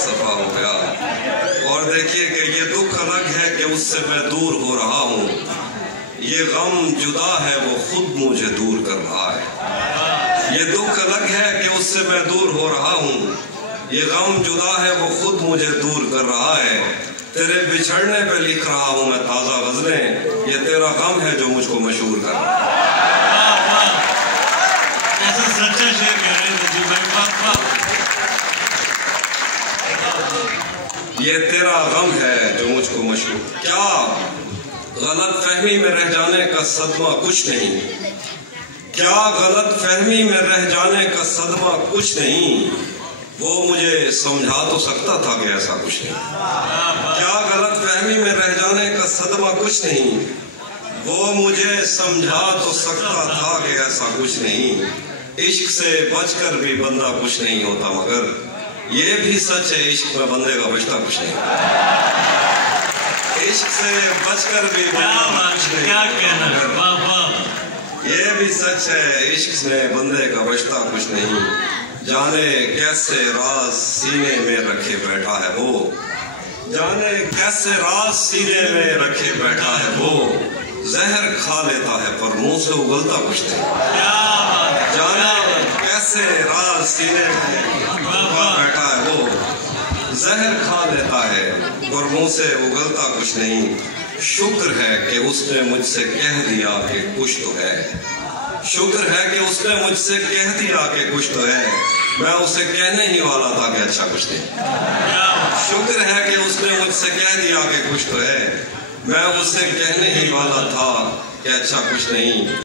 फलसफा हो गया। और देखिए कि ये दुख अलग है कि उससे मैं दूर हो रहा हूँ, ये गम जुदा है वो खुद मुझे दूर कर रहा है। ये दुख अलग है कि उससे मैं दूर हो रहा हूँ, ये गम जुदा है वो खुद मुझे दूर कर रहा है। तेरे बिछड़ने पे लिख रहा हूँ मैं ताजा गजलें, ये तेरा गम है जो मुझको मशहूर कर रहा है। ऐसा सच्चा शेर कह रहे हैं जी भाई, वाह वाह। ये तेरा गम है जो मुझको मशहूर। क्या गलत फहमी में रह जाने का सदमा कुछ नहीं, क्या गलत फहमी में रह जाने का सदमा कुछ नहीं, वो मुझे समझा तो सकता था कि ऐसा कुछ नहीं। क्या गलत फहमी में रह जाने का सदमा कुछ नहीं, वो मुझे समझा तो सकता था कि ऐसा कुछ नहीं। इश्क से बचकर भी बंदा कुछ नहीं होता, मगर ये भी सच है इश्क में बंदे का बचता कुछ नहीं। इश्क से बचकर भी बंदा कुछ नहीं, क्या कहना, वाह वाह। ये भी सच है इश्क में बंदे का बचता कुछ नहीं। जाने कैसे राज सीने में रखे बैठा है वो, जाने कैसे राज सीने में रखे बैठा है वो, जहर खा लेता है पर मुंह से उगलता कुछ नहीं। जाने कैसे राज सीने में बैठा है वो, जहर खा लेता है पर मुंह से उगलता कुछ नहीं। शुक्र है कि उसने मुझसे कह दिया कि कुछ तो है, शुक्र है कि उसने मुझसे कह दिया कि कुछ तो है, मैं उसे कहने ही वाला था कि अच्छा कुछ नहीं। शुक्र है कि उसने मुझसे कह दिया कि कुछ तो है, मैं उसे कहने ही वाला था कि अच्छा कुछ नहीं।